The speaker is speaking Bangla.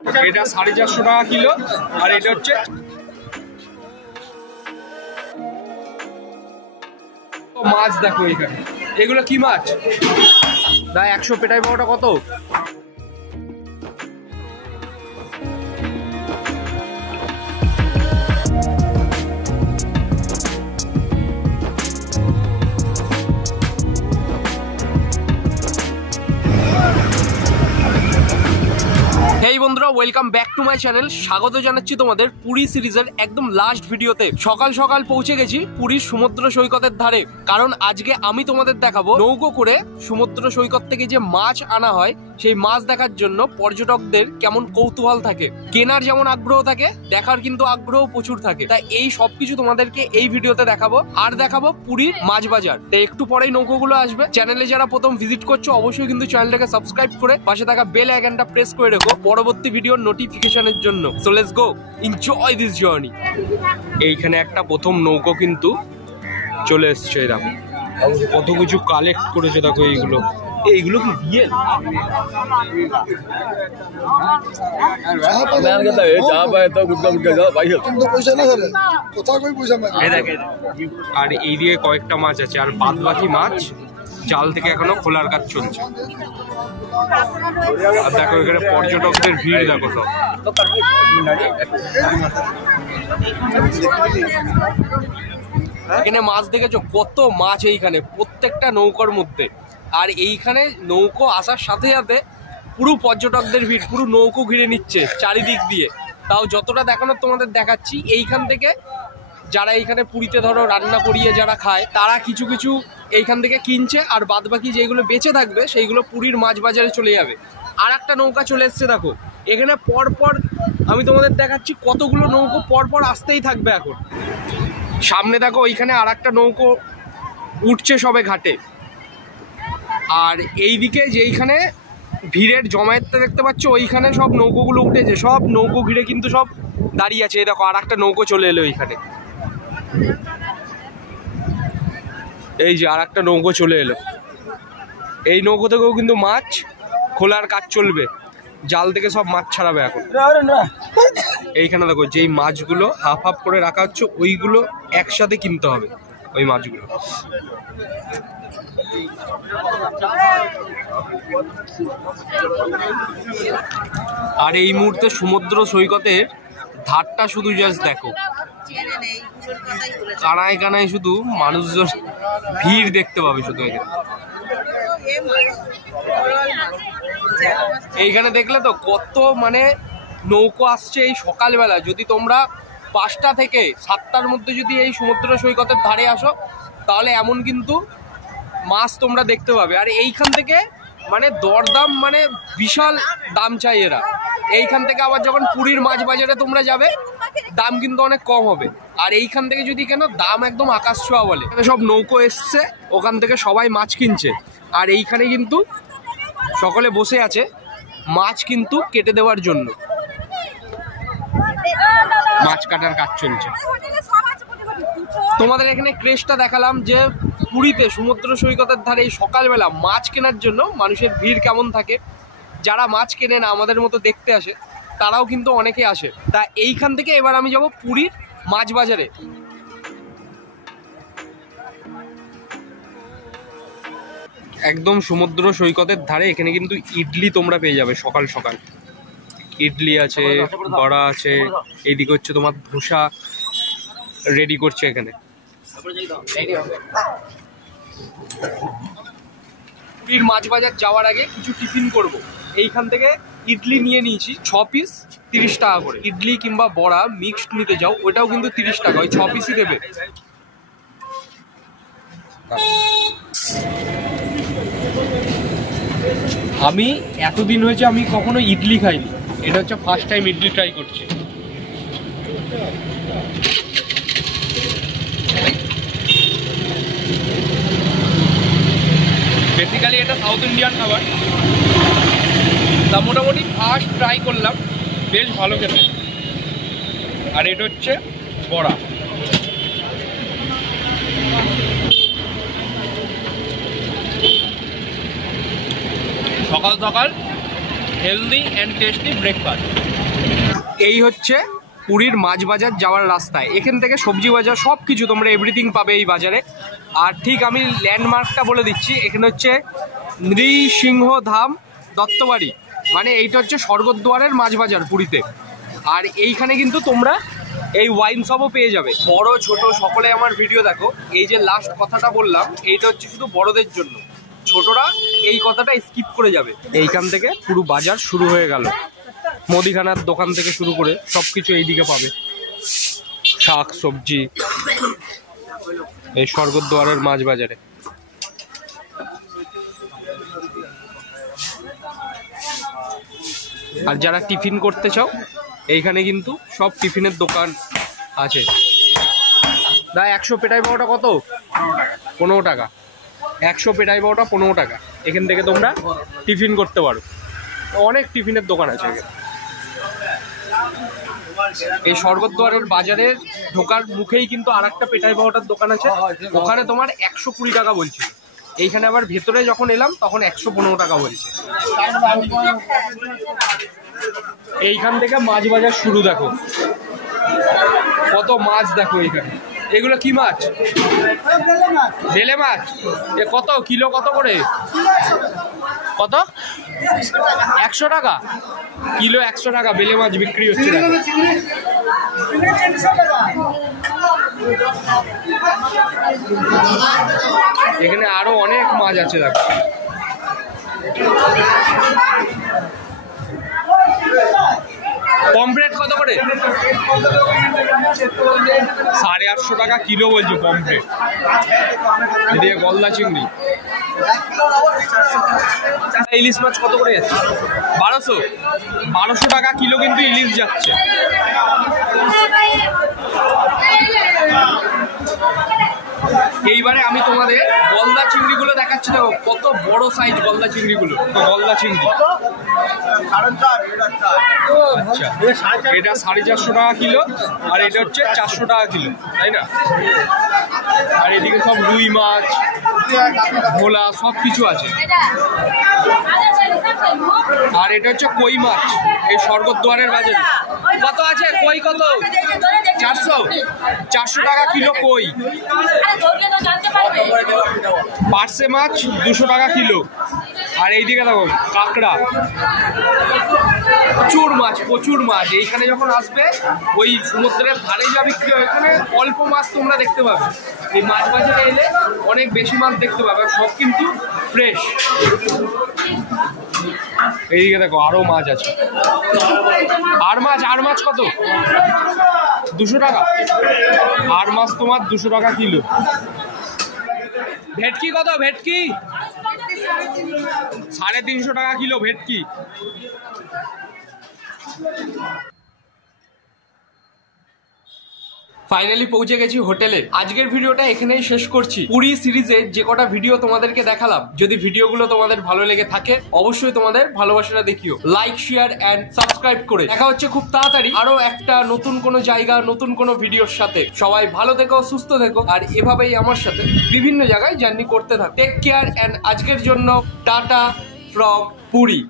এটা 450 টাকা কিলো, আর এটা হচ্ছে মাছ। দেখো এখানে এগুলো কি মাছ? দা 100 পেটাই পাওয়াটা কত? হেই বন্ধুরা, welcome back to my channel. স্বাগত জানাচ্ছি তোমাদের পুরী সিরিজের একদম লাস্ট ভিডিওতে। সকাল সকাল পৌঁছে গেছি পুরীর সমুদ্র সৈকতের ধারে, কারণ আজকে আমি তোমাদের দেখাবো নৌকো করে সমুদ্র সৈকত থেকে যে মাছ আনা হয় সেই মাছ দেখার জন্য পর্যটকদের কেমন কৌতূহল থাকে। কেনার যেমন আগ্রহ থাকে, দেখার কিন্তু আগ্রহ প্রচুর থাকে। তাই এই সবকিছু তোমাদেরকে এই ভিডিওতে দেখাবো, আর দেখাবো পুরীর মাছ বাজার। তাই একটু পরেই নৌকোগুলো আসবে। চ্যানেলে যারা প্রথম ভিজিট করছো অবশ্যই কিন্তু চ্যানেলটাকে সাবস্ক্রাইব করে পাশে থাকা বেল আইকনটা প্রেস করে রেখো পরবর্তী ভিডিওর নোটিফিকেশনের জন্য। So let's go, enjoy this journey. এইখানে একটা প্রথম নৌকো কিন্তু চলে এসছে। এরা কত কিছু কালেক্ট করেছে, দেখো এইগুলো এইগুলো কি রিয়েল? আর এই দিকে কয়েকটা মাছ আছে, আর বাদ বাকি মাছ জাল থেকে এখনো খোলার কাজ চলছে। আর দেখো এখানে পর্যটকদের ভিড় দেখো সব। এখানে মাছ দেখেছো কত মাছ এইখানে প্রত্যেকটা নৌকার মধ্যে। আর এইখানে নৌকো আসার সাথে সাথে পুরো পর্যটকদের ভিড়, পুরো নৌকো ঘিরে নিচ্ছে চারিদিক দিয়ে। তাও যতটা দেখানোর তোমাদের দেখাচ্ছি। এইখান থেকে যারা এইখানে পুরীতে ধরো রান্না করিয়ে যারা খায়, তারা কিছু কিছু এইখান থেকে কিনছে, আর বাদ বাকি যেগুলো বেঁচে থাকবে সেইগুলো পুরীর মাছ বাজারে চলে যাবে। আর একটা নৌকা চলে এসছে দেখো এখানে। পরপর আমি তোমাদের দেখাচ্ছি কতগুলো নৌকো পরপর আসতেই থাকবে। এখন সামনে দেখো ওইখানে আর একটা নৌকো উঠছে সবে ঘাটে। আর এইদিকে যেইখানে ভিড়ের জমায়েতটা দেখতে পাচ্ছ, ওইখানে সব নৌকোগুলো উঠেছে, সব নৌকো ঘিরে কিন্তু সব দাঁড়িয়ে আছে। এই দেখো আর একটা নৌকো চলে এলো এইখানে। এই যে আর একটা নৌকো চলে এলো। এই নৌকো থেকেও কিন্তু মাছ খোলার কাজ চলবে, জাল থেকে সব মাছ ছাড়াবে এখন। এইখানে দেখো যেই মাছগুলো হাফ হাফ করে রাখা হচ্ছে, ওইগুলো একসাথে কিনতে হবে ওই মাছগুলো। আর এই মুহূর্তে সমুদ্র সৈকতের ধারটা শুধু জাস্ট দেখো, কানায় কানায় শুধু মানুষজন ভিড় দেখতে পাবে শুধু এখানে। এইখানে দেখলে তো কত মানে নৌকো আসছে এই সকালবেলা। যদি তোমরা 5টা থেকে 7টার মধ্যে যদি এই সমুদ্র সৈকতের ধারে আসো, তাহলে এমন কিন্তু মাছ তোমরা দেখতে পাবে। আর এইখান থেকে মানে দরদাম মানে বিশাল দাম চাই এরা। এইখান থেকে আবার যখন পুরীর মাছ বাজারে তোমরা যাবে, দাম কিন্তু অনেক কম হবে। আর এইখান থেকে যদি কেন, দাম একদম আকাশ ছোঁয়া বলে। সব নৌকো এসছে, ওখান থেকে সবাই মাছ কিনছে। আর এইখানে কিন্তু সকলে বসে আছে মাছ কিন্তু কেটে দেওয়ার জন্য। মাছ কাটার কাজ চলছে। তোমাদের এখানে ক্রেজটা দেখালাম যে পুরীতে সমুদ্র সৈকতের ধারে এই সকালবেলা মাছ কেনার জন্য মানুষের ভিড় কেমন থাকে। যারা মাছ কেনে না, আমাদের মতো দেখতে আসে, তারাও কিন্তু অনেকে আসে। তা এইখান থেকে এবার আমি যাব পুরীর মাছ বাজারে। একদম সমুদ্র সৈকতের ধারে এখানে কিন্তু ইডলি তোমরা পেয়ে যাবে সকাল সকাল। ইডলি আছে, বড়া আছে, এইদিকে হচ্ছে তোমার ধোসা রেডি করছে এখানে। পুরীর মাছ বাজার যাওয়ার আগে কিছু টিফিন করব। এইখান থেকে ইডলি নিয়ে নিয়েছি 6 পিস 30 টাকা করে। ইডলি কিংবা বড়া মিক্সড নিতে যাও, ওটাও কিন্তু 30 টাকা, ওই 6 পিসই দেবে। আমি এতদিন হয়েছে আমি কখনো ইডলি খাইনি, এটা হচ্ছে ফার্স্ট টাইম ইডলি ট্রাই করছি। বেসিক্যালি এটা সাউথ ইন্ডিয়ান খাবার, তা মোটামুটি ফার্স্ট ট্রাই করলাম, বেশ ভালো খেতে। আর এটা হচ্ছে বড়া। সকাল সকাল হেলদি অ্যান্ড টেস্টি ব্রেকফাস্ট। এই হচ্ছে পুরীর মাছ বাজার যাওয়ার রাস্তায়। এখান থেকে সবজি বাজার সব কিছু তোমরা এভরিথিং পাবে এই বাজারে। আর ঠিক আমি ল্যান্ডমার্কটা বলে দিচ্ছি, এখানে হচ্ছে নৃসিংহধাম দত্তবাড়ি, মানে এইটা হচ্ছে স্বর্গদ্বারের মাছ বাজার পুরীতে। আর এইখানে কিন্তু তোমরা এই ওয়াইন শপও পেয়ে যাবে, বড় ছোট সকলে আমার ভিডিও দেখো। এই যে লাস্ট কথাটা বললাম, এইটা হচ্ছে শুধু বড়দের জন্য, ছোটরা এই কথাটা স্কিপ করে যাবে। এইখান থেকে পুরো বাজার শুরু হয়ে গেল, মুদিখানার দোকান থেকে শুরু করে সবকিছু এইদিকে পাবে, শাক সবজি এই স্বর্গদ্বারের মাছ বাজারে। আর যারা টিফিন করতে চাও, এইখানে কিন্তু সব টিফিনের দোকান আছে। দা 100 পেটাই পাওয়াটা কত? 15 টাকা। 100 পেটাই পাওয়াটা 15 টাকা। এখান থেকে তোমরা টিফিন করতে পারো, অনেক টিফিনের দোকান আছে এখানে। এই স্বর্গদ্বারের বাজারের ঢোকার মুখেই কিন্তু আর একটা পেটাই পাওয়াটার দোকান আছে, ওখানে তোমার 120 টাকা বলছিল। এইখানে আবার ভেতরে যখন এলাম তখন 115 টাকা বলছে। এইখান থেকে মাছ বাজার শুরু, দেখো কত মাছ, দেখো এইখানে। এগুলো কি মাছ? বেলে মাছ। এ কত কিলো, কত করে? কত? 100 টাকা কিলো। 100 টাকা বেলে মাছ বিক্রি হচ্ছে। এখানে আরো অনেক মাছ আছে, দেখো। পমফ্রেট কত করে? 850 টাকা কিলো বলছে পমফ্রেট। এদিকে গলদা চিংড়ি। ইলিশ মাছ কত করে যাচ্ছে? 1200 টাকা কিলো কিন্তু ইলিশ যাচ্ছে। এইবারে আমি তোমাদের গলদা চিংড়িগুলো দেখাচ্ছি, দেখো কত বড় সাইজ গলদা চিংড়িগুলো। গলদা চিংড়ি আচ্ছা, এটা 450 টাকা কিলো, আর এটা হচ্ছে 400 টাকা কিলো, তাই না? আর এদিকে সব রুই মাছ, ভোলা সব কিছু আছে। আর এটা হচ্ছে কই মাছ, এই স্বর্গদ্বারের বাজারে। কত আছে কই? কত? 400 টাকা কিলো কই। পার্সে মাছ 200 টাকা কিলো। আর এইদিকে দেখো কাঁকড়া, প্রচুর মাছ, প্রচুর মাছ। এইখানে যখন আসবে, ওই সমুদ্রের ধারে যা বিক্রি হয়, এখানে অল্প মাছ তোমরা দেখতে পাবে। এই মাছ বাজারে এলে অনেক বেশি মাছ দেখতে পাবে, সব কিন্তু ফ্রেশ। এইদিকে দেখো আরো মাছ আছে। আর মাছ কত? 200 টাকা। আর মাছ তোমার 200 টাকা কিলো। ভেটকি কত? ভেটকি 350 টাকা কিলো ভেটকি। ফাইনালি পৌঁছে গেছি হোটেলে। আজকের ভিডিওটা এখানেই শেষ করছি। পুরী সিরিজের যে কটা ভিডিও তোমাদেরকে দেখালাম, যদি ভিডিওগুলো তোমাদের ভালো লেগে থাকে, অবশ্যই তোমাদের ভালোবাসাটা দেখিও লাইক, শেয়ার এন্ড সাবস্ক্রাইব করে। দেখা হচ্ছে খুব তাড়াতাড়ি আরো একটা নতুন কোনো জায়গা, নতুন কোনো ভিডিওর সাথে। সবাই ভালো থেকো, সুস্থ থেকো, আর এভাবেই আমার সাথে বিভিন্ন জায়গায় জার্নি করতে থাকো। টেক কেয়ার এন্ড আজকের জন্য টাটা ফ্রম পুরী।